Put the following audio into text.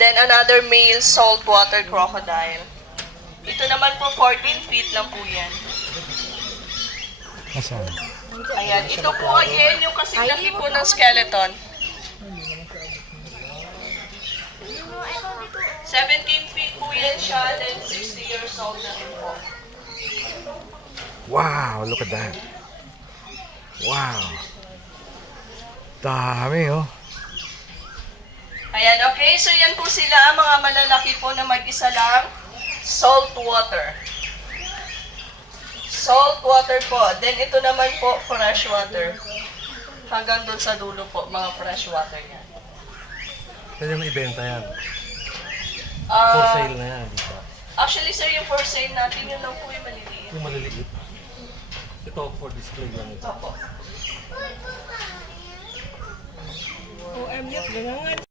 Then another male saltwater crocodile. Ito naman po 14 feet lang po yan. Asan? Ayan, ito po again yung kasing laki po ng skeleton. 17 feet po yan siya, then 60 years old na rin po. Wow, look at that. Wow. Dami, oh. Ayan, okay, so yan po sila, mga malalaki po na mag-isa lang. Saltwater. Saltwater po. Then ito naman po, freshwater. Hanggang doon sa dulo po, mga freshwater yan. Pwede mo ibenta yan. For Ah, sale na yan, di ba? actually, sir, yung for sale natin, yun lang po yung maliliit. Yung maliliit. Ito, for display lang ito. Opo. OM, ganyan nga.